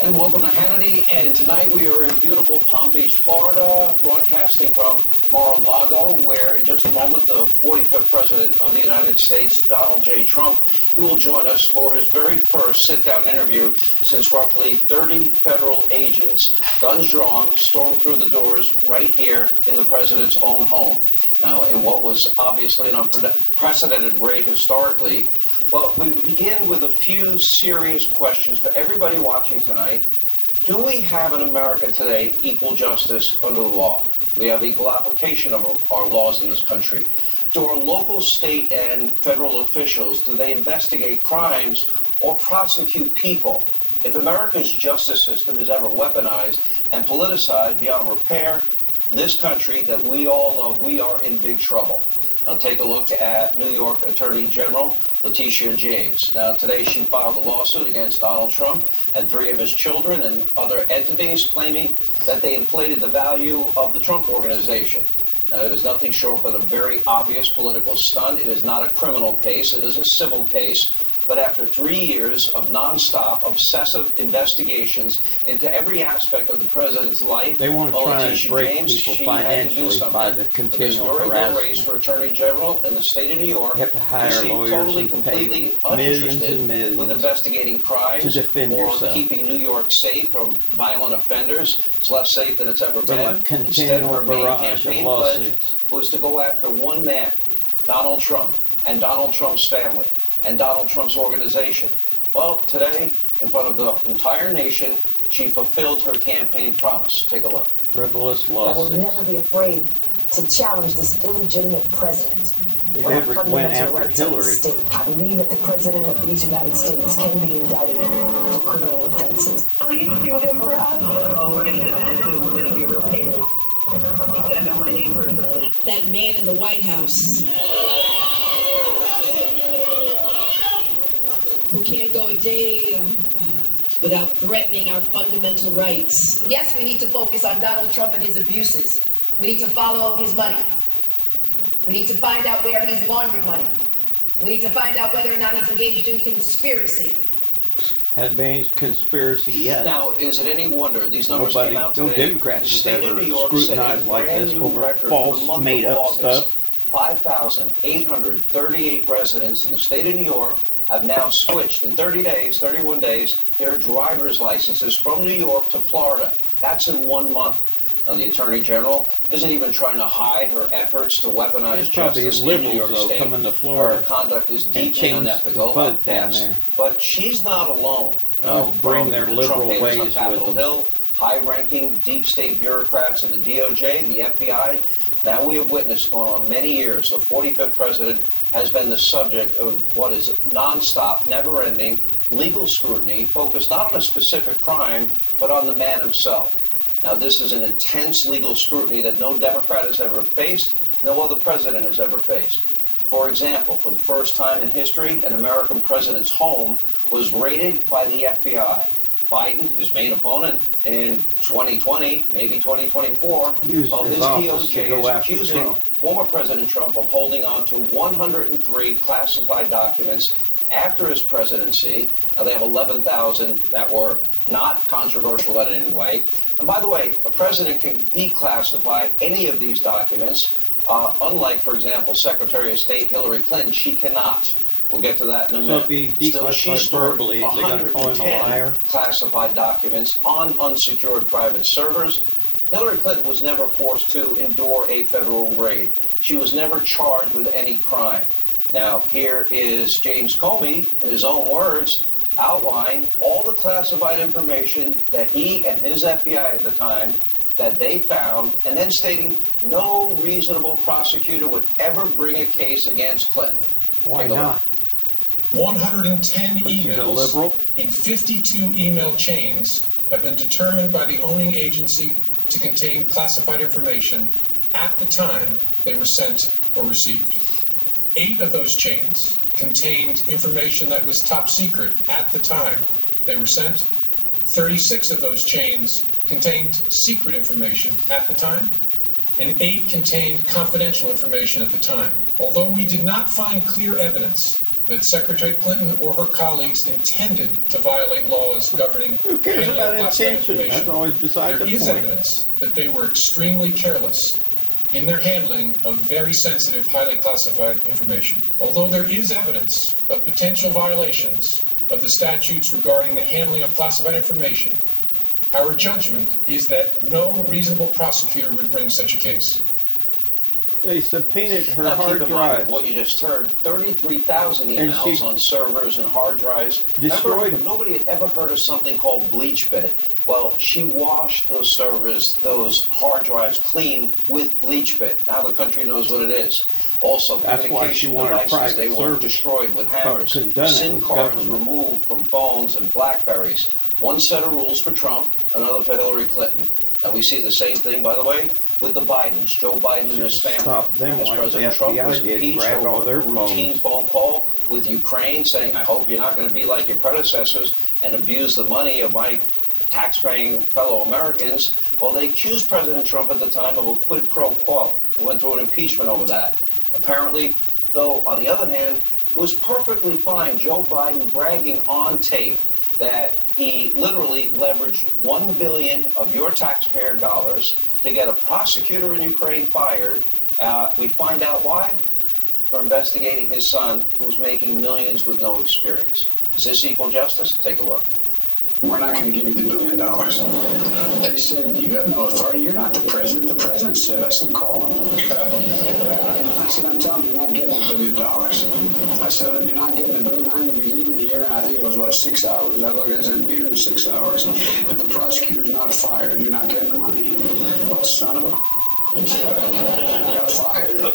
And welcome to Hannity, and tonight we are in beautiful Palm Beach, Florida, broadcasting from Mar-a-Lago, where in just a moment the 45th President of the United States, Donald J. Trump, he will join us for his very first sit-down interview since roughly 30 federal agents, guns drawn, stormed through the doors right here in the President's own home. Now, in what was obviously an unprecedented rate historically, but we begin with a few serious questions for everybody watching tonight. Do we have in America today equal justice under the law? We have equal application of our laws in this country. Do our local, state, and federal officials, do they investigate crimes or prosecute people? If America's justice system is ever weaponized and politicized beyond repair, this country that we all love, we are in big trouble. Now take a look at New York Attorney General Letitia James. Now today she filed a lawsuit against Donald Trump and 3 of his children and other entities claiming that they inflated the value of the Trump Organization. Now, it is nothing short but a very obvious political stunt. It is not a criminal case. It is a civil case. But after 3 years of nonstop, obsessive investigations into every aspect of the president's life, they want to try to break James, people financially by the continual during harassment. Her race for Attorney General in the state of New York, you have to hire lawyers totally, and completely pay millions and with millions investigating crimes to defend or yourself. keeping New York safe from violent offenders. It's less safe than it's ever From been. a continual barrage of lawsuits. Was to go after one man, Donald Trump, and Donald Trump's family, and Donald Trump's organization. Well, today, in front of the entire nation, she fulfilled her campaign promise. Take a look. Frivolous I lawsuits. will never be afraid to challenge this illegitimate president. They never went after Hillary. I believe that the president of these United States can be indicted for criminal offenses. Please sue him for us. Oh, we're going to sue. We're going to be real painful. He said I know my name personally. That man in the White House who can't go a day without threatening our fundamental rights. Yes, we need to focus on Donald Trump and his abuses. We need to follow his money. We need to find out where he's laundered money. We need to find out whether or not he's engaged in conspiracy. Hadn't been any conspiracy yet. Now, is it any wonder these numbers came out no today? Democrats The has state of ever New York scrutinized set a like brand this new over record for the false, month of made-up August. stuff. 5,838 residents in the state of New York have now switched in 30 days, 31 days, their driver's licenses from New York to Florida. That's in 1 month. Now, the Attorney General isn't even trying to hide her efforts to weaponize justice in New York State. Coming to Florida. Her conduct is deeply unethical, vote down there. but she's not alone. Bring their liberal ways with them. Hill, high-ranking deep state bureaucrats in the DOJ, the FBI. Now we have witnessed, going on many years, the 45th president has been the subject of what is nonstop, never-ending legal scrutiny focused not on a specific crime, but on the man himself. Now, this is an intense legal scrutiny that no Democrat has ever faced, no other president has ever faced. For example, for the first time in history, an American president's home was raided by the FBI. Biden, his main opponent in 2020, maybe 2024, his DOJ is accusing former President Trump of holding on to 103 classified documents after his presidency. Now, they have 11,000 that were not controversial in any way. And by the way, a president can declassify any of these documents. Unlike, for example, Secretary of State Hillary Clinton, she cannot. We'll get to that in a minute. So if he Still, she stored verbally, they're going to call him a liar? classified documents on unsecured private servers. Hillary Clinton was never forced to endure a federal raid. She was never charged with any crime. Now, here is James Comey, in his own words, outline all the classified information that he and his FBI at the time that they found, and then stating no reasonable prosecutor would ever bring a case against Clinton. Why not? 110 emails liberal. in 52 email chains have been determined by the owning agency to contain classified information at the time they were sent or received. 8 of those chains contained information that was top secret at the time they were sent. 36 of those chains contained secret information at the time, and 8 contained confidential information at the time. Although we did not find clear evidence that Secretary Clinton or her colleagues intended to violate laws governing Who cares handling of about classified intention? information. That's always beside There the is point. evidence that they were extremely careless in their handling of very sensitive, highly classified information. Although there is evidence of potential violations of the statutes regarding the handling of classified information, our judgment is that no reasonable prosecutor would bring such a case. They subpoenaed her Now, hard keep in mind drives. what you just heard, 33,000 And emails she on servers and hard drives. destroyed Remember, them. nobody had ever heard of something called BleachBit. Well, she washed those servers, those hard drives clean with BleachBit. Now the country knows what it is. Also, That's why she communication wanted devices, private they weren't service. destroyed with hammers. couldn't done it SIM with cards government. removed from phones and Blackberries. One set of rules for Trump, another for Hillary Clinton. And we see the same thing, by the way, with the Bidens, Joe Biden and his Should've family. stopped them As like President the Trump FBI was did and impeached grabbed all over their a routine phones. phone call with Ukraine saying, I hope you're not going to be like your predecessors and abuse the money of my tax-paying fellow Americans. Well, they accused President Trump at the time of a quid pro quo. We went through an impeachment over that. Apparently, though, on the other hand, it was perfectly fine Joe Biden bragging on tape that he literally leveraged $1 billion of your taxpayer dollars to get a prosecutor in Ukraine fired. We find out why? For investigating his son, who's making millions with no experience. Is this equal justice? Take a look. We're not going to give you the $1 billion. They said, you have no authority. You're not the president. The president said, I said, call him. I said, I'm telling you, you're not getting the $1 billion. I said, you're not getting the $1 billion. I'm going to be leaving here. And I think it was, 6 hours. I looked at it and said, we're in 6 hours. If the prosecutor's not fired, you're not getting the money. Oh, son of a got fired.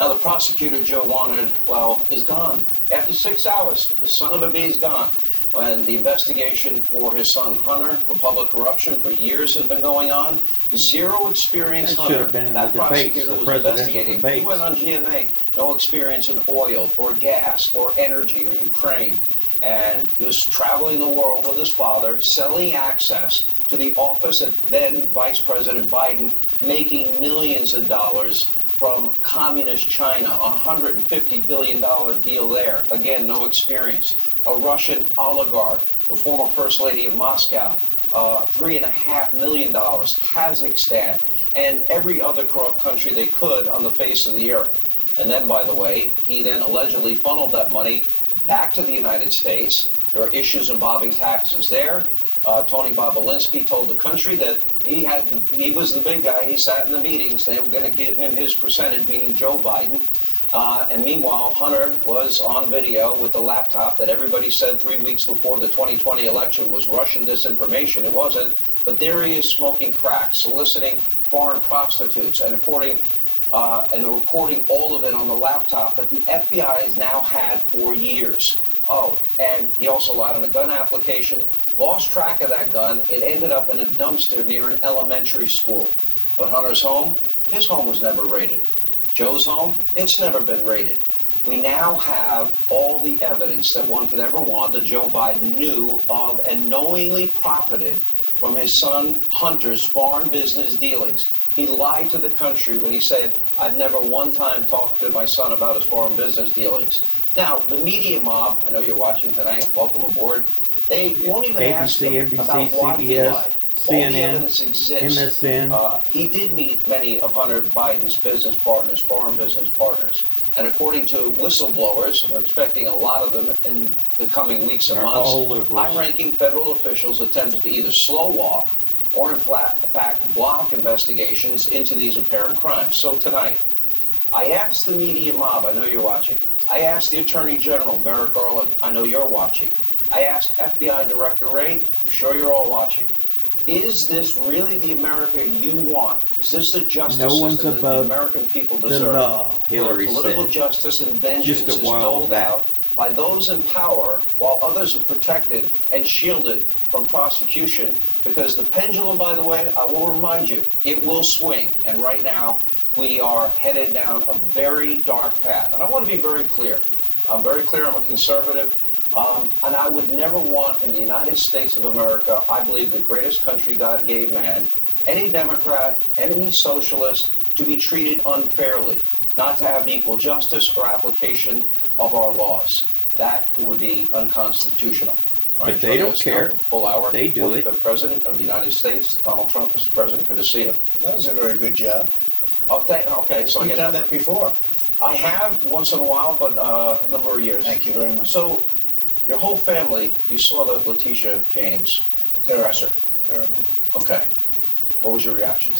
Now, the prosecutor Joe wanted, well, is gone. After 6 hours, the son of a bee is gone. When the investigation for his son Hunter for public corruption for years has been going on, zero experience That should Hunter. have been in That the debates, prosecutor the was presidential investigating. debates. He went on GMA. No experience in oil or gas or energy or Ukraine. And he was traveling the world with his father, selling access to the office of then Vice President Biden, making millions of dollars from communist China, a $150 billion deal there. Again, no experience. A Russian oligarch, the former First Lady of Moscow, $3.5 million. Kazakhstan, and every other corrupt country they could on the face of the earth. And then, by the way, he then allegedly funneled that money back to the United States. There are issues involving taxes there. Tony Bobolinsky told the country that he was the big guy. He sat in the meetings. They were going to give him his percentage, meaning Joe Biden. And meanwhile, Hunter was on video with the laptop that everybody said 3 weeks before the 2020 election was Russian disinformation. It wasn't. But there he is smoking crack, soliciting foreign prostitutes, and they're recording all of it on the laptop that the FBI has now had for years. Oh, and he also lied on a gun application. Lost track of that gun. It ended up in a dumpster near an elementary school. But Hunter's home, his home was never raided. Joe's home, it's never been raided. We now have all the evidence that one could ever want that Joe Biden knew of and knowingly profited from his son Hunter's foreign business dealings. He lied to the country when he said, I've never one time talked to my son about his foreign business dealings. Now, the media mob, I know you're watching tonight, welcome aboard. They won't even ask him ABC, about why he CBS, lied. All the CNN, evidence exists. MSN. He did meet many of Hunter Biden's business partners, foreign business partners. And according to whistleblowers, we're expecting a lot of them in the coming weeks and They're months, all liberals. high-ranking federal officials attempted to either slow walk or, in fact, block investigations into these apparent crimes. So tonight, I asked the media mob, I know you're watching. I asked the Attorney General, Merrick Garland, I know you're watching. I asked FBI Director Wray, I'm sure you're all watching. Is this really the America you want? Is this the justice No one's system that the above American people the deserve? law, Hillary Where political said. justice and vengeance Just a is while doled back. out by those in power while others are protected and shielded from prosecution, because the pendulum, by the way, I will remind you, it will swing. And right now, we are headed down a very dark path. And I want to be very clear. I'm very clear. I'm a conservative. And I would never want in the United States of America, I believe the greatest country God gave man, any Democrat, any socialist, to be treated unfairly. not to have equal justice or application of our laws. That would be unconstitutional. All But they joining don't us now care. for the full hour. They do it. 45th President of the United States, Donald Trump, Mr. President, good to see you. That was a very good job. Oh, okay, so I You've guess done that before. I have once in a while, but a number of years. Thank you very much. So, your whole family, you saw the Letitia James dresser. Terrible. Okay. What was your reaction?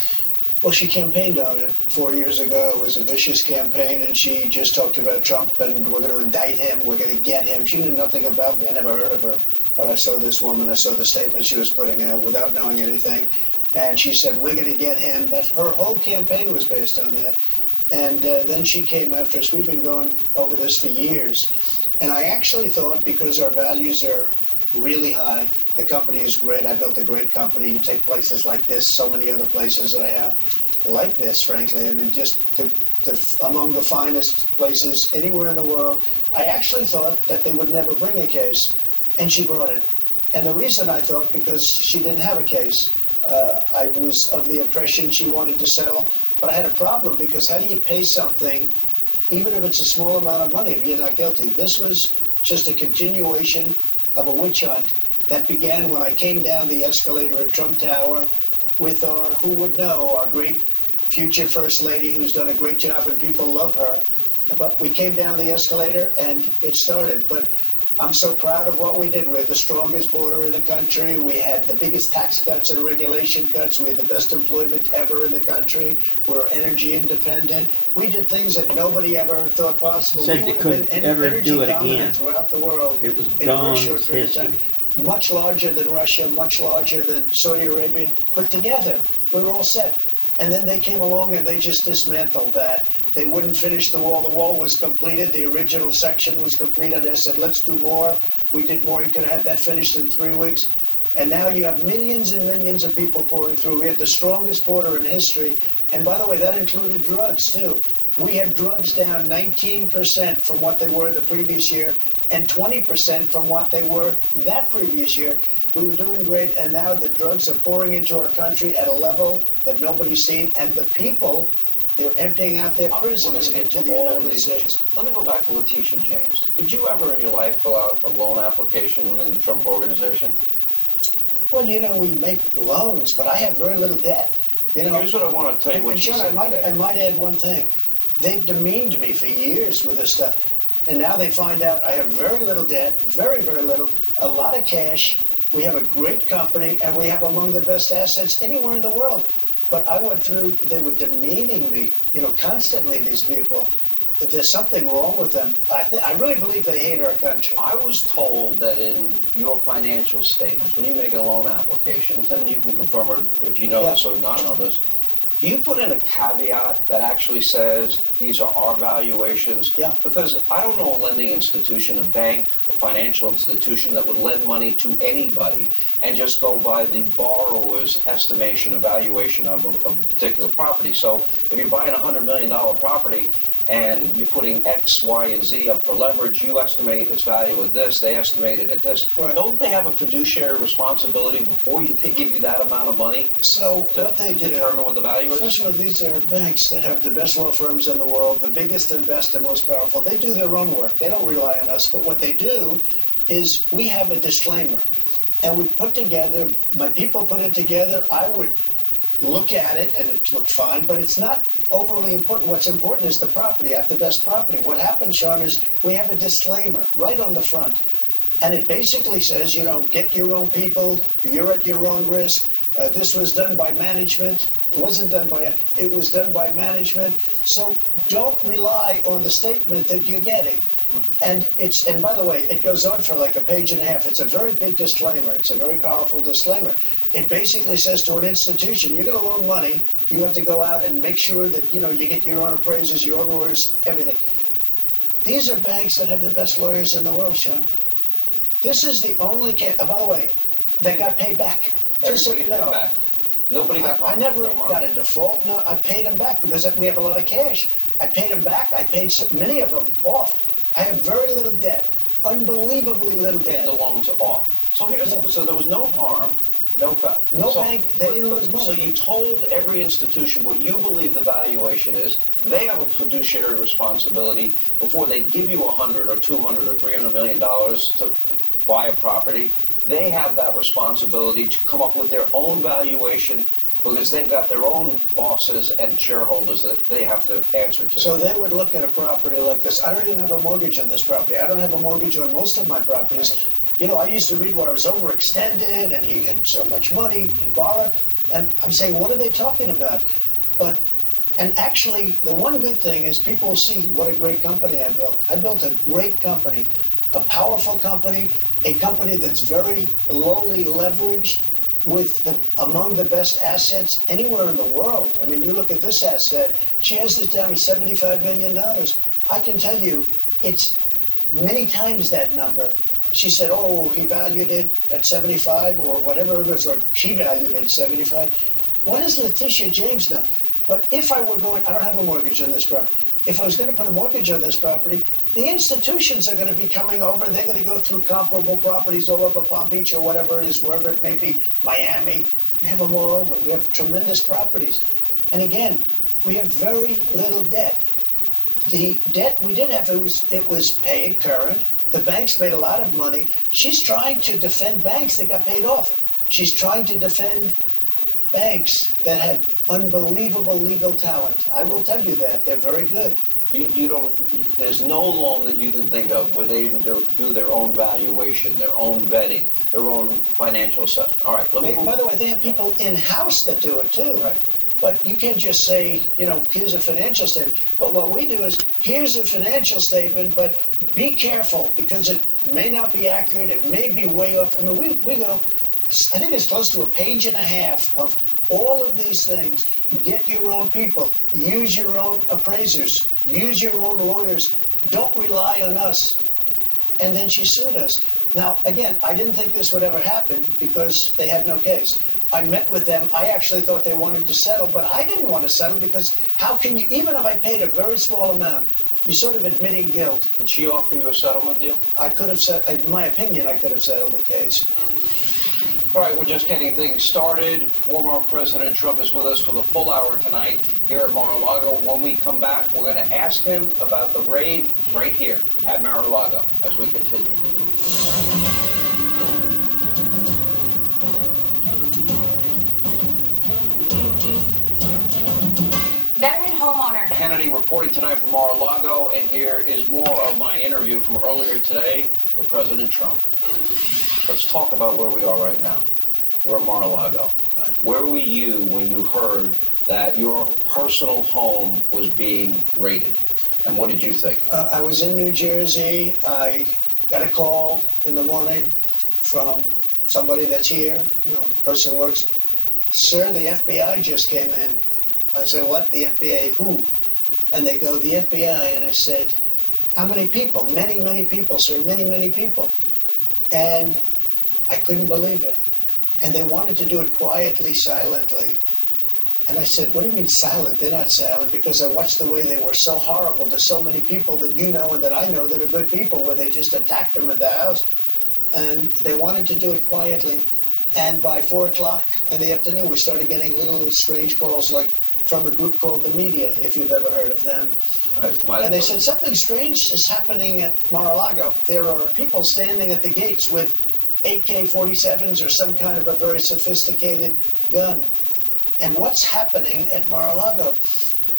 Well, she campaigned on it 4 years ago. It was a vicious campaign, and she just talked about Trump, and we're going to indict him, we're going to get him. She knew nothing about me. I never heard of her. But I saw this woman, I saw the statement she was putting out without knowing anything. And she said, we're going to get him. That her whole campaign was based on that. And then she came after us. We've been going over this for years. And I actually thought, because our values are really high, the company is great. I built a great company. You take places like this, so many other places that I have like this, frankly. I mean, just among the finest places anywhere in the world. I actually thought that they would never bring a case, and she brought it. And the reason I thought, because she didn't have a case, I was of the impression she wanted to settle, but I had a problem, because how do you pay something, even if it's a small amount of money, if you're not guilty? This was just a continuation of a witch hunt that began when I came down the escalator at Trump Tower with our, who would know, our great future First Lady, who's done a great job and people love her. But we came down the escalator and it started. But I'm so proud of what we did. We had the strongest border in the country. We had the biggest tax cuts and regulation cuts. We had the best employment ever in the country. We're energy independent. We did things that nobody ever thought possible. Said we they would have couldn't been ever energy do it dominant again. throughout the world. It was in a very gone short as period of time. history. Much larger than Russia, much larger than Saudi Arabia put together. We were all set. And then they came along and they just dismantled that. They wouldn't finish the wall. The wall was completed. The original section was completed. I said, let's do more. We did more. You could have had that finished in 3 weeks. And now you have millions and millions of people pouring through. We had the strongest border in history. And by the way, that included drugs, too. We had drugs down 19% from what they were the previous year and 20% from what they were that previous year. We were doing great, and now the drugs are pouring into our country at a level that nobody's seen, and the people, they're emptying out their prisons into the United States. Let me go back to Letitia James. Did you ever in your life fill out a loan application within the Trump organization? Well, you know, we make loans, but I have very little debt. You know, here's what I want to tell you. What you John, said today. I might add one thing. They've demeaned me for years with this stuff, and now they find out I have very little debt, very, very little, a lot of cash. We have a great company, and we have among the best assets anywhere in the world. But I went through, they were demeaning me, you know, constantly, these people. There's something wrong with them. I really believe they hate our country. I was told that in your financial statements, when you make a loan application, and you can confirm or if you know this or not know this, do you put in a caveat that actually says these are our valuations? Yeah. Because I don't know a lending institution, a bank, a financial institution that would lend money to anybody and just go by the borrower's estimation, evaluation of a particular property. So if you're buying a $100 million property and you're putting X, Y, and Z up for leverage, you estimate its value at this, they estimate it at this. Right. Don't they have a fiduciary responsibility before they give you that amount of money So to what they do, determine what the value is? first of all, these are banks that have the best law firms in the world, the biggest and best and most powerful. They do their own work. They don't rely on us. But what they do is we have a disclaimer. And we put together, my people put it together. I would look at it, and it looked fine, but it's not overly important. What's important is the property. I have the best property. What happens, Sean, is we have a disclaimer right on the front. And it basically says, you know, get your own people. You're at your own risk. This was done by management. It wasn't done by, it was done by management. So don't rely on the statement that you're getting. And by the way, it goes on for like a page and a half. It's a very big disclaimer. It's a very powerful disclaimer. It basically says to an institution, you're going to loan money. You have to go out and make sure that, you know, you get your own appraisers, your own lawyers, everything. These are banks that have the best lawyers in the world, Sean. This is the only case, by the way, they got paid back. Just so you know. Back. Nobody got harmed. I never got a default. No, I paid them back because we have a lot of cash. I paid them back. I paid many of them off. I have very little debt, unbelievably little debt. The loans off. So so there was no harm No fact. No bank, they didn't lose money. So you told every institution what you believe the valuation is. They have a fiduciary responsibility before they give you $100 or $200 or $300 million to buy a property. They have that responsibility to come up with their own valuation because they've got their own bosses and shareholders that they have to answer to. So they would look at a property like this. I don't even have a mortgage on this property. I don't have a mortgage on most of my properties. Right. You know, I used to read where I was overextended and he had so much money to borrow. And I'm saying, what are they talking about? And actually, the one good thing is people see what a great company I built. I built a great company, a powerful company, a company that's very lowly leveraged with among the best assets anywhere in the world. I mean, you look at this asset, she has this down at $75 million. I can tell you, it's many times that number. She said, oh, he valued it at 75 or whatever it was, or she valued it at 75. What does Letitia James know? But if I were going, I don't have a mortgage on this property. If I was going to put a mortgage on this property, the institutions are going to be coming over. They're going to go through comparable properties all over Palm Beach or whatever it is, wherever it may be, Miami. We have them all over. We have tremendous properties. And again, we have very little debt. The debt we did have, it was paid current. The banks made a lot of money. She's trying to defend banks that got paid off. She's trying to defend banks that had unbelievable legal talent. I will tell you that. They're very good. You don't. There's no loan that you can think of where they even do their own valuation, their own vetting, their own financial assessment. All right. By the way, they have people in-house that do it too. Right. But you can't just say, you know, here's a financial statement. But what we do is, here's a financial statement, but be careful because it may not be accurate. It may be way off. I mean, we go, I think it's close to a page and a half of all of these things. Get your own people. Use your own appraisers. Use your own lawyers. Don't rely on us. And then she sued us. Now, again, I didn't think this would ever happen because they had no case. I met with them. I actually thought they wanted to settle, but I didn't want to settle because how can you, even if I paid a very small amount, you're sort of admitting guilt. Did she offer you a settlement deal? I could have said, in my opinion, I could have settled the case. All right, we're just getting things started. Former President Trump is with us for the full hour tonight here at Mar-a-Lago. When we come back, we're going to ask him about the raid right here at Mar-a-Lago as we continue. Veteran homeowner. Hannity reporting tonight from Mar-a-Lago, and here is more of my interview from earlier today with President Trump. Let's talk about where we are right now. We're at Mar-a-Lago. Where were you when you heard that your personal home was being raided? And what did you think? I was in New Jersey. I got a call in the morning from somebody that's here, you know, person works. Sir, the FBI just came in. I said, what? The FBI? Who? And they go, the FBI. And I said, how many people? Many, many people, sir. Many, many people. And I couldn't believe it. And they wanted to do it quietly, silently. And I said, what do you mean silent? They're not silent, because I watched the way they were so horrible to so many people that you know and that I know that are good people, where they just attacked them at the house. And they wanted to do it quietly. And by 4 o'clock in the afternoon, we started getting little strange calls, like from a group called The Media, if you've ever heard of them. And they said, something strange is happening at Mar-a-Lago. There are people standing at the gates with AK-47s or some kind of a very sophisticated gun. And what's happening at Mar-a-Lago?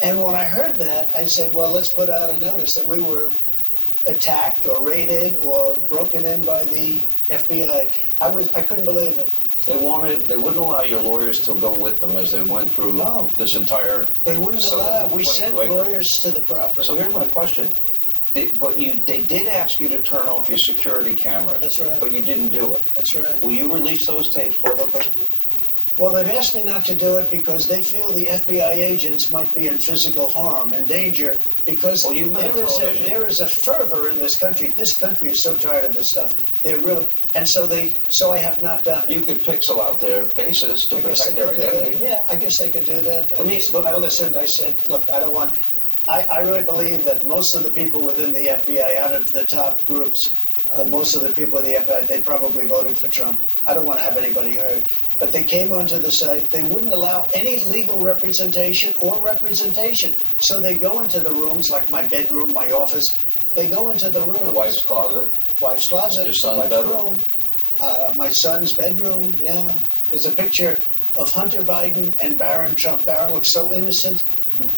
And when I heard that, I said, well, let's put out a notice that we were attacked or raided or broken in by the FBI. I couldn't believe it. They wouldn't allow your lawyers to go with them as they went through this entire... They wouldn't allow. We sent lawyers to the property. So here's my question. They did ask you to turn off your security cameras. That's right. But you didn't do it. That's right. Will you release those tapes publicly? Well, they've asked me not to do it because they feel the FBI agents might be in physical harm and danger, because there is a fervor in this country. This country is so tired of this stuff. They're really, and so I have not done it. You could pixel out their faces to protect their identity. Yeah, I guess I could do that. I listened. I said, look, I don't want. I really believe that most of the people within the FBI, out of the top groups, most of the people in the FBI, they probably voted for Trump. I don't want to have anybody hurt. But they came onto the site. They wouldn't allow any legal representation or representation. So they go into the rooms, like my bedroom, my office. They go into the rooms. The wife's closet. Wife's closet. Your son's wife's bedroom. room. My son's bedroom, yeah. There's a picture of Hunter Biden and Barron Trump. Barron looks so innocent,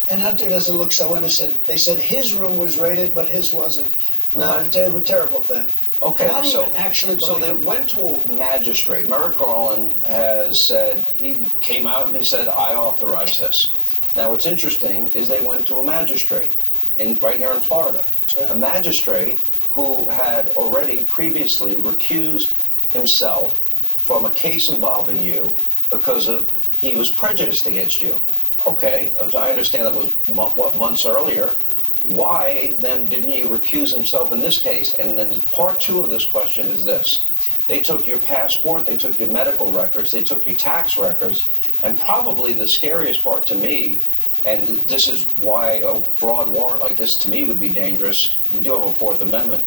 and Hunter doesn't look so innocent. They said his room was raided, but his wasn't. No, it's a terrible thing. Okay, Not so even actually so they believable. went to a magistrate. Merrick Garland has said, he came out and he said, I authorize this. Now, what's interesting is they went to a magistrate right here in Florida. That's right. A magistrate who had already previously recused himself from a case involving you because of he was prejudiced against you. Okay, as I understand that was months earlier. Why then didn't he recuse himself in this case? And then part two of this question is this. They took your passport, they took your medical records, they took your tax records, and probably the scariest part to me, and this is why a broad warrant like this to me would be dangerous. We do have a Fourth Amendment.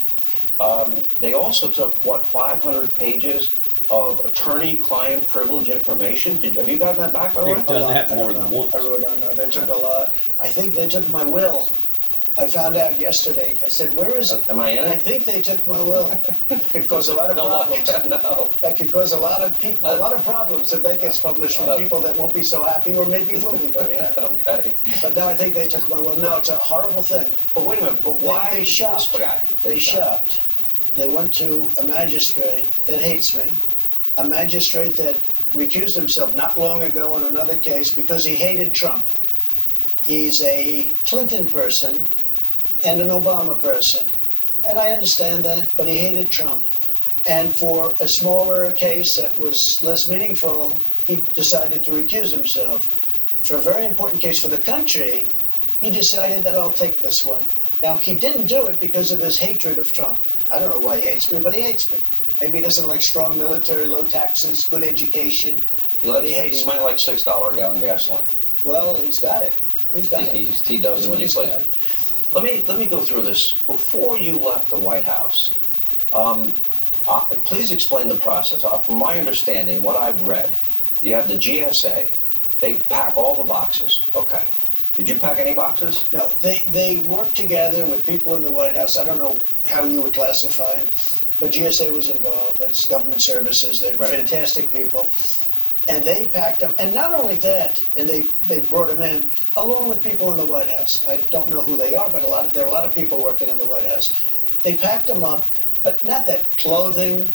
They also took, 500 pages of attorney-client privilege information? Have you gotten that back, by the way? They've done that I more don't than know. once. I really don't know. They took a lot. I think they took my will. I found out yesterday. I said, where is it? Am I in it? I think they took my will. It could cause a lot of No luck. problems. No. That could cause a lot of people, a lot of problems if that gets published from people that won't be so happy, or maybe will be very happy. Okay. But no, I think they took my will. No, it's a horrible thing. But wait a minute, but why They shopped. this guy? They shopped. They went to a magistrate that hates me, a magistrate that recused himself not long ago in another case because he hated Trump. He's a Clinton person and an Obama person, and I understand that, but he hated Trump. And for a smaller case that was less meaningful, he decided to recuse himself. For a very important case for the country, he decided that I'll take this one. Now, he didn't do it because of his hatred of Trump. I don't know why he hates me, but he hates me. Maybe he doesn't like strong military, low taxes, good education. He hates might like $6 a gallon gasoline. Well, he's got it. He's got it. He does That's in what many he's places. got. Let me go through this. Before you left the White House, please explain the process. From my understanding, what I've read, you have the GSA. They pack all the boxes. Okay. Did you pack any boxes? No, they work together with people in the White House. I don't know how you would classify them, but GSA was involved. That's government services. They're Right. fantastic people. And they packed them. And not only that, and they brought them in along with people in the White House. I don't know who they are, but there are a lot of people working in the White House. They packed them up, but not that clothing,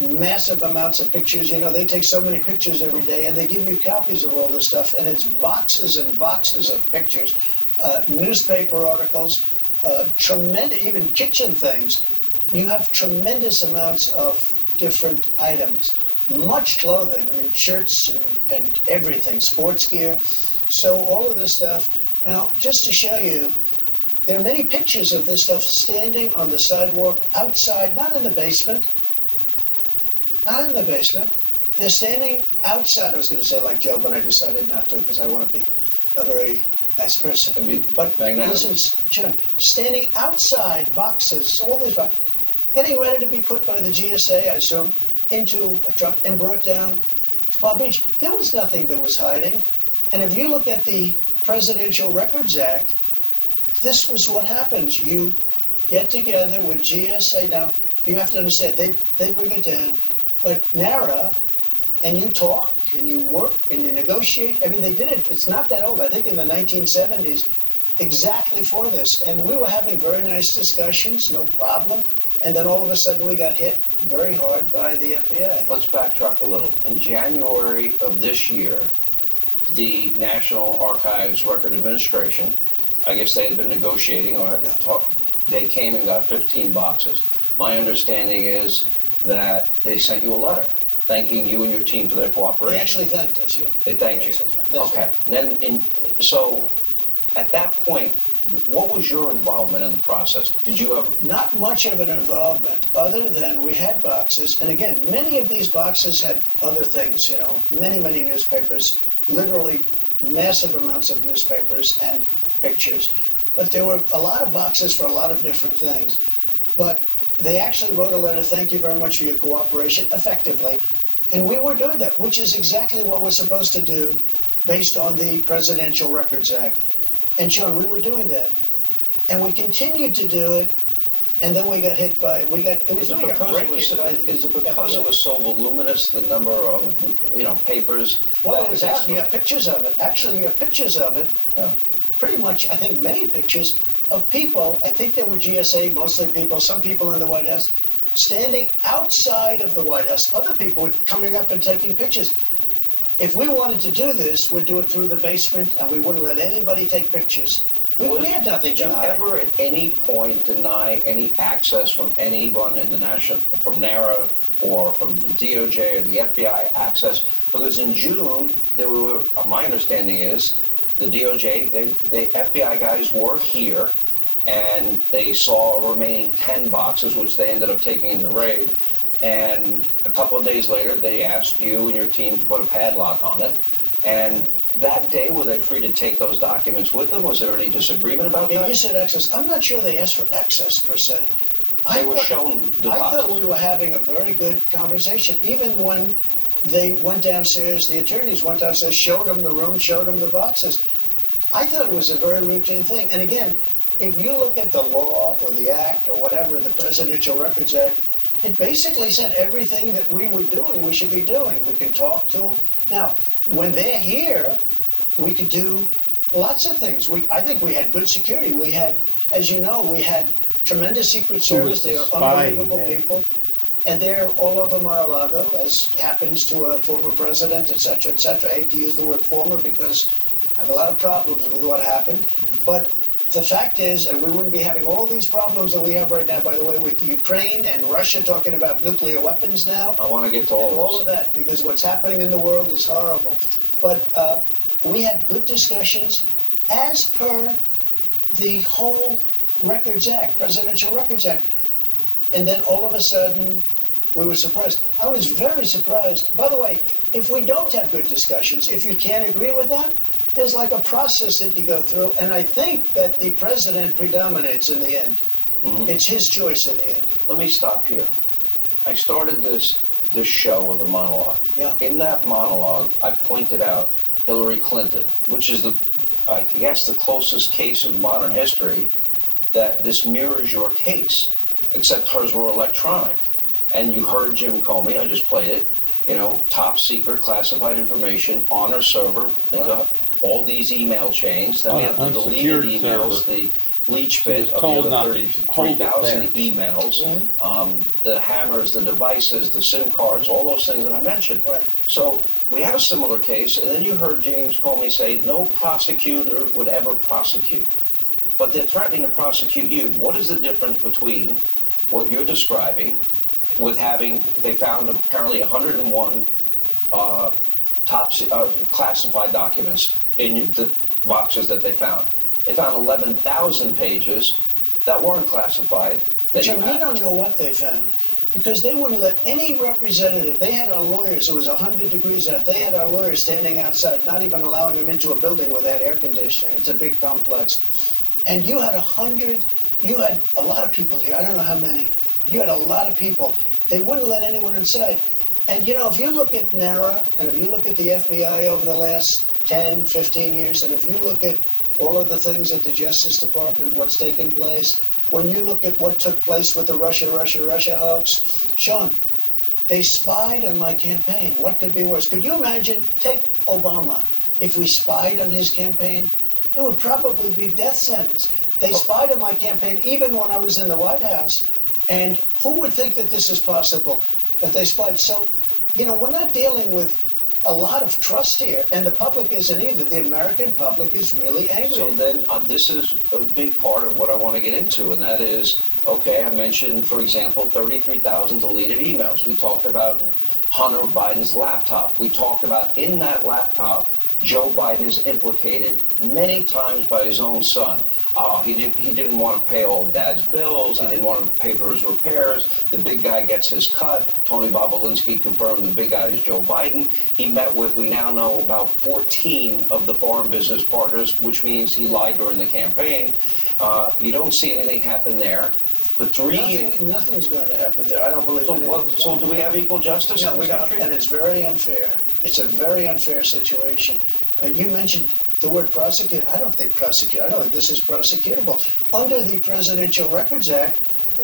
massive amounts of pictures. You know, they take so many pictures every day, and they give you copies of all this stuff, and it's boxes and boxes of pictures, newspaper articles, tremendous, even kitchen things. You have tremendous amounts of different items. Much clothing, I mean, shirts and everything, sports gear. So all of this stuff. Now, just to show you, there are many pictures of this stuff standing on the sidewalk outside, not in the basement. Not in the basement. They're standing outside. I was going to say like Joe, but I decided not to because I want to be a very nice person. I mean, But magnanimous. listen, John, standing outside boxes, all these boxes, getting ready to be put by the GSA, I assume, into a truck and brought down to Palm Beach. There was nothing that was hiding. And if you look at the Presidential Records Act, this was what happens. You get together with GSA. Now, you have to understand, they bring it down, but NARA, and you talk, and you work, and you negotiate. I mean, they did it. It's not that old. I think in the 1970s, exactly for this. And we were having very nice discussions, no problem. And then all of a sudden, we got hit very hard by the FBI. Let's backtrack a little. In January of this year, the National Archives Record Administration, I guess they had been negotiating or had talked, they came and got 15 boxes. My understanding is that they sent you a letter thanking you and your team for their cooperation. They actually thanked us, yeah. They thanked you. That's Okay. right. Then, so at that point, what was your involvement in the process? Did you ever? Not much of an involvement, other than we had boxes, and again, many of these boxes had other things, you know, many newspapers, literally massive amounts of newspapers and pictures. But there were a lot of boxes for a lot of different things. But they actually wrote a letter, thank you very much for your cooperation, effectively, And we were doing that, which is exactly what we're supposed to do based on the Presidential Records Act. And Sean, we were doing that. And we continued to do it, and then we got hit by, it was really a break-in by the Is it because FBI. it was so voluminous, the number of, papers? Well, it was out, you have pictures of it. Actually, you have pictures of it. Yeah. Pretty much, I think many pictures of people, I think they were GSA, mostly people, some people in the White House, standing outside of the White House. Other people were coming up and taking pictures. If we wanted to do this, we'd do it through the basement, and we wouldn't let anybody take pictures. We had nothing Did to you hide. ever at any point deny any access from anyone in the from NARA or from the DOJ or the FBI access? Because in June, my understanding is, the DOJ, the FBI guys were here, and they saw a remaining 10 boxes, which they ended up taking in the raid. And a couple of days later, they asked you and your team to put a padlock on it. And that day, were they free to take those documents with them? Was there any disagreement about Yeah, that? you said access. I'm not sure they asked for access per se. They were shown the I boxes. thought we were having a very good conversation, even when they went downstairs, the attorneys went downstairs, showed them the room, showed them the boxes. I thought it was a very routine thing. And again, if you look at the law or the act or whatever, the Presidential Records Act, it basically said everything that we were doing, we should be doing. We can talk to them. Now, when they're here, we could do lots of things. I think we had good security. We had, as you know, we had tremendous Secret Service. They are unbelievable people. And they're all over Mar-a-Lago, as happens to a former president, et cetera, et cetera. I hate to use the word former because I have a lot of problems with what happened. But the fact is, and we wouldn't be having all these problems that we have right now, by the way, with Ukraine and Russia talking about nuclear weapons now. I want to get to and all of that, because what's happening in the world is horrible. But we had good discussions as per the whole Records Act, Presidential Records Act. And then all of a sudden, we were surprised. I was very surprised. By the way, if we don't have good discussions, if you can't agree with them, there's like a process that you go through, and I think that the president predominates in the end. Mm-hmm. It's his choice in the end. Let me stop here. I started this show with a monologue. Yeah. In that monologue, I pointed out Hillary Clinton, which is I guess the closest case in modern history that this mirrors your case, except hers were electronic. And you heard Jim Comey, I just played it, top secret classified information on her server. Think of all these email chains. Then we have the deleted emails, the bleach bit of the other 33,000 emails, the hammers, the devices, the SIM cards, all those things that I mentioned. Right. So we have a similar case, and then you heard James Comey say no prosecutor would ever prosecute. But they're threatening to prosecute you. What is the difference between what you're describing with they found apparently 101 top classified documents in the boxes that they found. They found 11,000 pages that weren't classified. But we don't know what they found, because they wouldn't let any representative. They had our lawyers. It was 100 degrees out. They had our lawyers standing outside, not even allowing them into a building where they had air conditioning. It's a big complex. And you had you had a lot of people here. I don't know how many. You had a lot of people. They wouldn't let anyone inside. And if you look at NARA, and if you look at the FBI over the last 10, 15 years, and if you look at all of the things at the Justice Department, what's taken place, when you look at what took place with the Russia hoax, Sean, they spied on my campaign. What could be worse? Could you imagine, take Obama, if we spied on his campaign, it would probably be death sentence. They spied on my campaign even when I was in the White House, and who would think that this is possible? But they spied. So, we're not dealing with a lot of trust here, and the public isn't either. The American public is really angry. So then this is a big part of what I want to get into, and that is, I mentioned, for example, 33,000 deleted emails. We talked about Hunter Biden's laptop. We talked about in that laptop, Joe Biden is implicated many times by his own son. He didn't want to pay all of Dad's bills. He didn't want to pay for his repairs. The big guy gets his cut. Tony Bobolinsky confirmed the big guy is Joe Biden. He met with, we now know, about 14 of the foreign business partners, which means he lied during the campaign. You don't see anything happen there. For 3 years. Nothing's going to happen there. I don't believe So do we have equal justice in this country? And it's very unfair. It's a very unfair situation. You mentioned the word prosecute. I don't think this is prosecutable. Under the Presidential Records Act,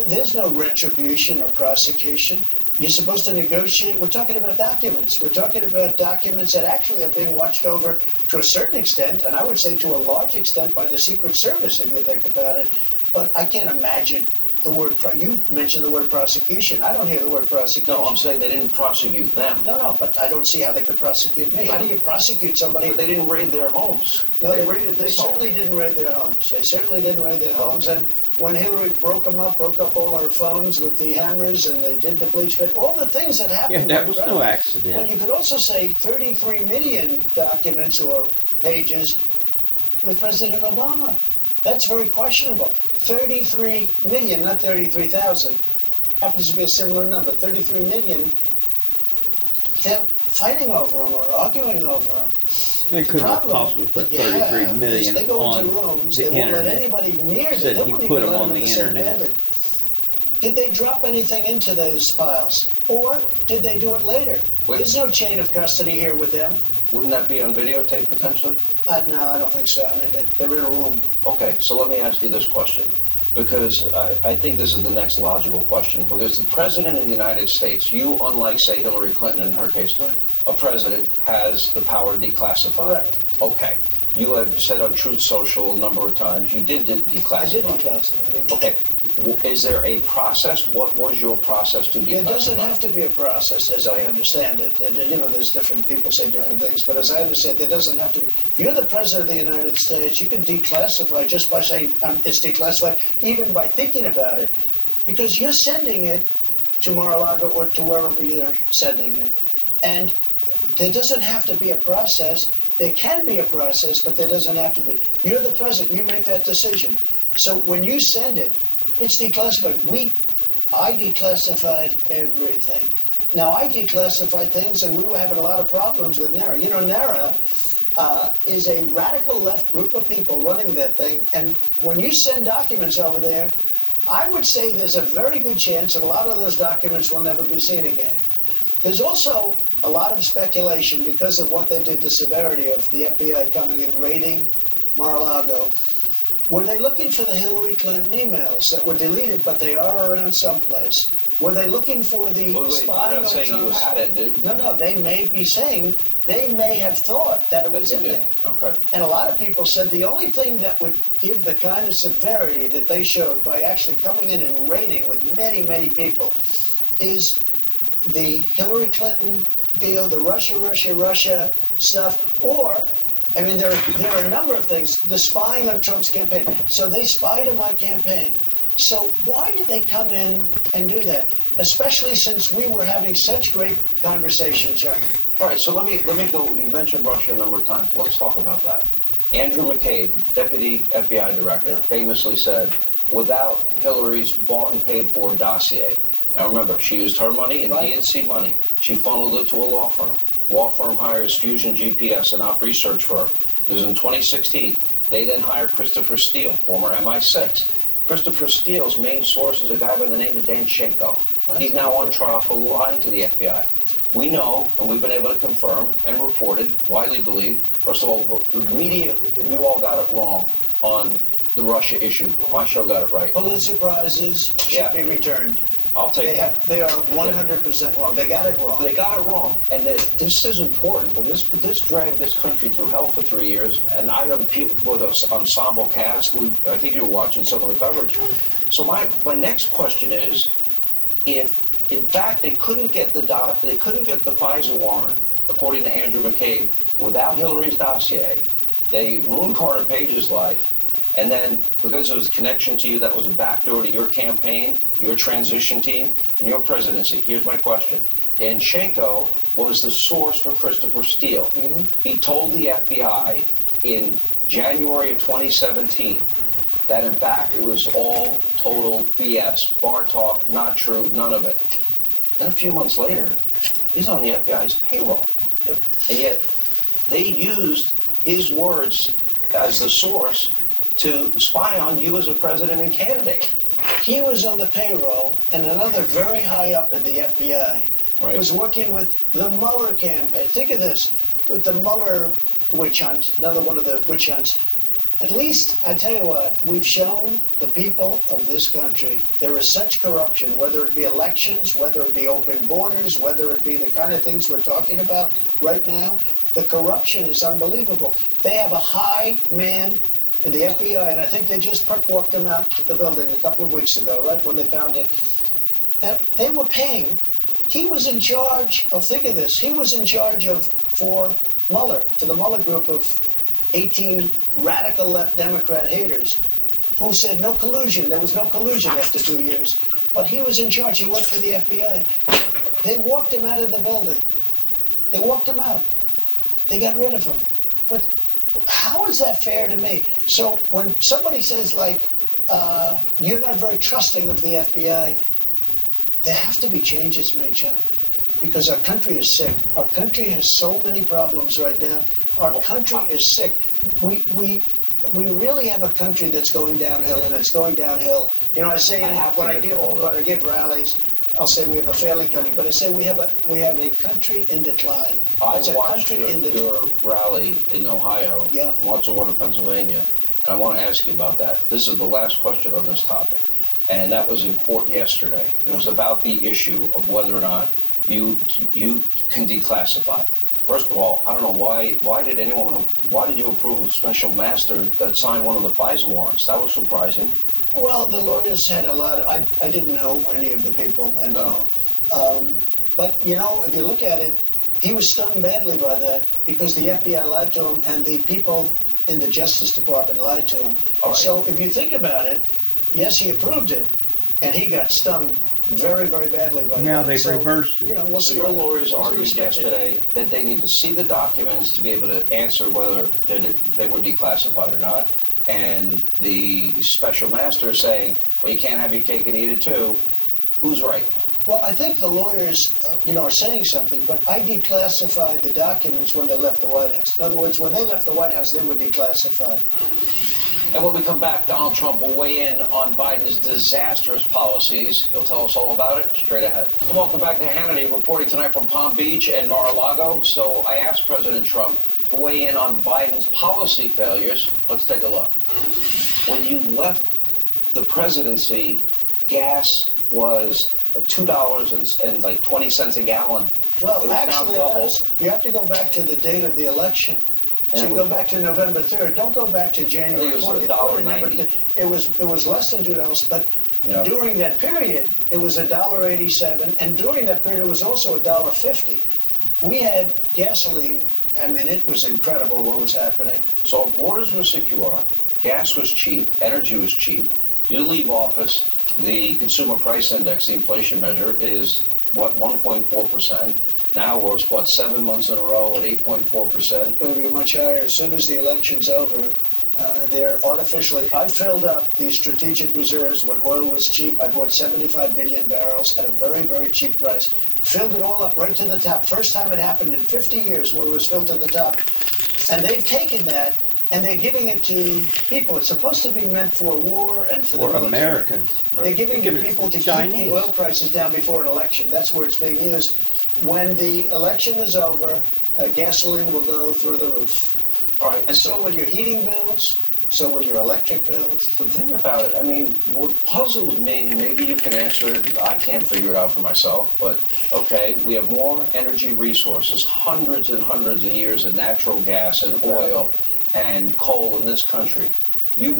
there's no retribution or prosecution. You're supposed to negotiate. We're talking about documents. We're talking about documents that actually are being watched over to a certain extent, and I would say to a large extent by the Secret Service, if you think about it. But I can't imagine the word, you mentioned the word prosecution. I don't hear the word prosecution. No, I'm saying they didn't prosecute them. No, but I don't see how they could prosecute me. How do you prosecute somebody? But they didn't raid their homes. No, they raided this home. They certainly didn't raid their homes. They certainly didn't raid their homes. And when Hillary broke up all our phones with the hammers, and they did the bleach pit, all the things that happened. Yeah, that was no accident. Well, you could also say 33 million documents or pages with President Obama. That's very questionable. 33 million, not 33,000. Happens to be a similar number. 33 million. They're fighting over them or arguing over them. They couldn't have possibly put 33 million they go on into rooms, the they won't internet. let anybody near them. Said They he won't put even them let on them in the same internet. building. Did they drop anything into those files? Or did they do it later? There's no chain of custody here with them. Wouldn't that be on videotape potentially? No, I don't think so. I mean, they're in a room. Okay, so let me ask you this question, because I think this is the next logical question, because the President of the United States, you, unlike, say, Hillary Clinton in her case, Right. a president has the power to declassify. Correct. Okay. You had said on Truth Social a number of times you did declassify. I did declassify, yeah. Okay. Is there a process? What was your process to declassify? There doesn't have to be a process, as I understand it. There's different people say different things, but as I understand, there doesn't have to be. If you're the President of the United States, you can declassify just by saying it's declassified, even by thinking about it, because you're sending it to Mar-a-Lago or to wherever you're sending it. And there doesn't have to be a process. There can be a process, but there doesn't have to be. You're the president. You make that decision. So when you send it, it's declassified. I declassified everything. Now, I declassified things, and we were having a lot of problems with NARA. NARA is a radical left group of people running that thing, and when you send documents over there, I would say there's a very good chance that a lot of those documents will never be seen again. There's also a lot of speculation because of what they did, the severity of the FBI coming and raiding Mar-a-Lago. Were they looking for the Hillary Clinton emails that were deleted, but they are around someplace? Were they looking for the spying on Trump's... you had it. No, they may be saying, they may have thought that it was in there. Okay. And a lot of people said the only thing that would give the kind of severity that they showed by actually coming in and raiding with many, many people is the Hillary Clinton deal, the Russia stuff, or, I mean, there are a number of things. The spying on Trump's campaign. So they spied on my campaign. So why did they come in and do that? Especially since we were having such great conversations. All right, so let me go. You mentioned Russia a number of times. Let's talk about that. Andrew McCabe, Deputy FBI Director, famously said, without Hillary's bought and paid for dossier. Now remember, she used her money and DNC money. She funneled it to a law firm. Law firm hires Fusion GPS, an op research firm. This is in 2016. They then hired Christopher Steele, former MI6. Christopher Steele's main source is a guy by the name of Dan Schenko. He's now on trial for lying to the FBI. We know, and we've been able to confirm and reported, widely believed, first of all, the media, you all got it wrong on the Russia issue. My show got it right. Pulitzer Prizes should be returned. I'll take that. They are 100% wrong. They got it wrong. They got it wrong. And this is important, because this dragged this country through hell for 3 years. And I am with an ensemble cast. I think you were watching some of the coverage. So my next question is, if in fact they couldn't get the FISA warrant, according to Andrew McCabe, without Hillary's dossier, they ruined Carter Page's life. And then, because of his connection to you, that was a backdoor to your campaign, your transition team, and your presidency. Here's my question. Dan Schenko was the source for Christopher Steele. Mm-hmm. He told the FBI in January of 2017 that, in fact, it was all total BS, bar talk, not true, none of it. And a few months later, he's on the FBI's payroll. Yep. And yet, they used his words as the source to spy on you as a president and candidate. He was on the payroll, and another very high up in the FBI was working with the Mueller campaign. Think of this, with the Mueller witch hunt, another one of the witch hunts. At least, I tell you what, we've shown the people of this country there is such corruption, whether it be elections, whether it be open borders, whether it be the kind of things we're talking about right now. The corruption is unbelievable. They have a high man in the FBI, and I think they just walked him out of the building a couple of weeks ago, right, when they found it, that they were paying. He was in charge of, think of this, he was in charge of, for Mueller, for the Mueller group of 18 radical left Democrat haters who said no collusion. There was no collusion after 2 years. But he was in charge. He worked for the FBI. They walked him out of the building. They walked him out. They got rid of him. But how is that fair to me? So when somebody says, like, you're not very trusting of the FBI, there have to be changes made, John, because our country is sick. Our country has so many problems right now. Our country is sick. We really have a country that's going downhill, and it's going downhill. You know, I say when I give rallies, I'll say we have a failing country, but I say we have a country in decline. I watched your rally in Ohio. Yeah. I watched the one in Pennsylvania, and I want to ask you about that. This is the last question on this topic, and that was in court yesterday. It was about the issue of whether or not you can declassify. First of all, I don't know why did you approve a special master that signed one of the FISA warrants? That was surprising. Well, the lawyers had a lot of, I didn't know any of the people involved. But, you know, if you look at it, he was stung badly by that because the FBI lied to him and the people in the Justice Department lied to him. All right. So if you think about it, yes, he approved it, and he got stung very, very badly by that. Now they've reversed it. You know, we'll So see. your lawyers argued yesterday that they need to see the documents to be able to answer whether they were declassified or not. And the special master is saying, well, you can't have your cake and eat it too. Who's right? Well, I think the lawyers, are saying something, but I declassified the documents when they left the White House. In other words, when they left the White House, they were declassified. And when we come back, Donald Trump will weigh in on Biden's disastrous policies. He'll tell us all about it straight ahead. And welcome back to Hannity, reporting tonight from Palm Beach and Mar-a-Lago. So I asked President Trump to weigh in on Biden's policy failures. Let's take a look. When you left the presidency, gas was $2.20 a gallon. Well, actually, you have to go back to the date of the election. So you go back to November 3rd. Don't go back to January 20th. Remember, it was less than $2, but during that period, it was $1.87, and during that period, it was also $1.50. We had gasoline. I mean, it was incredible what was happening. So our borders were secure, gas was cheap, energy was cheap. You leave office, the consumer price index, the inflation measure, is 1.4%. Now we're 7 months in a row at 8.4%. It's going to be much higher as soon as the election's over. They're artificially. I filled up the strategic reserves when oil was cheap. I bought 75 million barrels at a very, very cheap price. Filled it all up right to the top. First time it happened in 50 years where it was filled to the top. And they've taken that and they're giving it to people. It's supposed to be meant for war and for the military. Americans. They're giving it to people to keep the oil prices down before an election. That's where it's being used. When the election is over, gasoline will go through the roof. All right. And so will your heating bills, so will your electric bills. The thing about it, I mean, what puzzles me, and maybe you can answer it, I can't figure it out for myself, but okay, we have more energy resources, hundreds and hundreds of years of natural gas and oil and coal in this country. You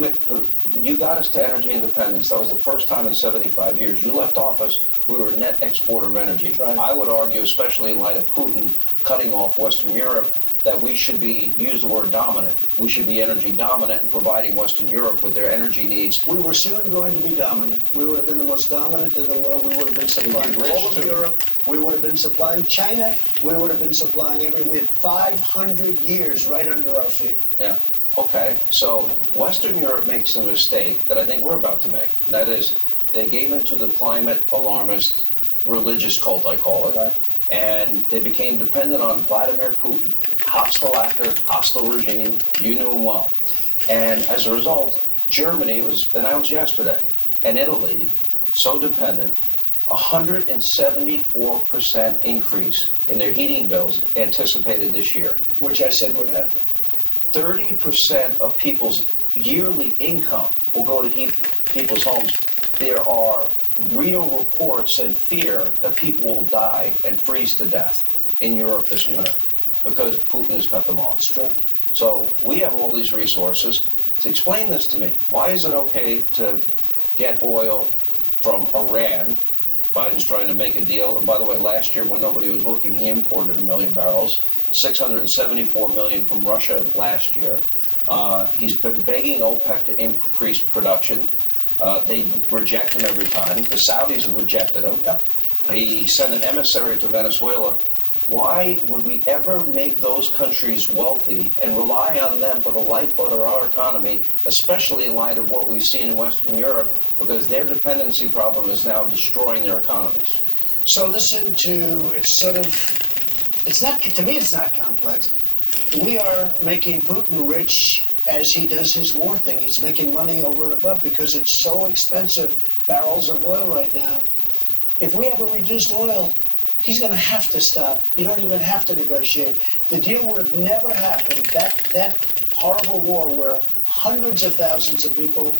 got us to energy independence. That was the first time in 75 years. You left office, we were a net exporter of energy. Right. I would argue, especially in light of Putin cutting off Western Europe, that we should use the word dominant. We should be energy dominant and providing Western Europe with their energy needs. We were soon going to be dominant. We would have been the most dominant in the world. We would have been supplying all of Europe. We would have been supplying China. We would have been supplying we had 500 years right under our feet. Yeah. Okay. So Western Europe makes a mistake that I think we're about to make. And that is they gave into the climate alarmist religious cult, I call it. Right. And they became dependent on Vladimir Putin, hostile actor, hostile regime. You knew him well. And as a result, Germany, it was announced yesterday, and Italy so dependent, 174% increase in their heating bills anticipated this year. Which I said would happen. 30% of people's yearly income will go to heat people's homes. There are real reports and fear that people will die and freeze to death in Europe this winter because Putin has cut them off. It's true. So we have all these resources. To explain this to me, why is it okay to get oil from Iran? Biden's trying to make a deal. And by the way, last year when nobody was looking, he imported 1 million barrels, 674 million from Russia last year. He's been begging OPEC to increase production. They reject him every time. The Saudis have rejected him. Yep. He sent an emissary to Venezuela. Why would we ever make those countries wealthy and rely on them for the lifeblood of our economy, especially in light of what we've seen in Western Europe, because their dependency problem is now destroying their economies? So listen to, it's not, to me it's not complex. We are making Putin rich as he does his war thing. He's making money over and above because it's so expensive, barrels of oil right now. If we ever reduced oil, he's going to have to stop. You don't even have to negotiate. The deal would have never happened. That horrible war where hundreds of thousands of people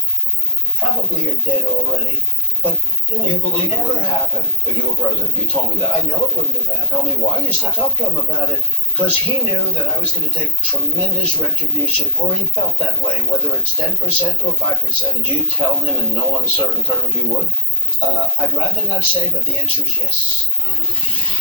probably are dead already, but it would You believe it never wouldn't happen if you were president? You told me that. I know it wouldn't have happened. Tell me why. I used to talk to him about it because he knew that I was going to take tremendous retribution, or he felt that way, whether it's 10% or 5%. Did you tell him in no uncertain terms you would? I'd rather not say, but the answer is yes.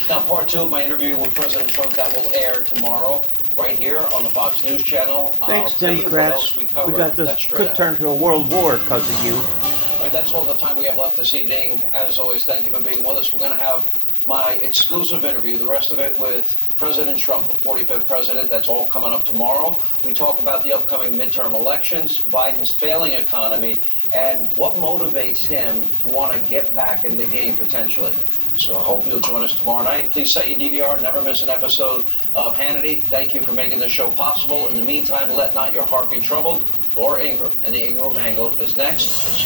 Now, part 2 of my interview with President Trump, that will air tomorrow, right here on the Fox News channel. Thanks, I'll tell you what Democrats. else we covered. We got this, That's straight could ahead. turn to a world war because of you. All right, that's all the time we have left this evening. As always, thank you for being with us. We're going to have my exclusive interview, the rest of it with President Trump, the 45th president. That's all coming up tomorrow. We talk about the upcoming midterm elections, Biden's failing economy, and what motivates him to want to get back in the game potentially. So I hope you'll join us tomorrow night. Please set your DVR. Never miss an episode of Hannity. Thank you for making this show possible. In the meantime, let not your heart be troubled. Laura Ingraham and the Ingraham Angle is next.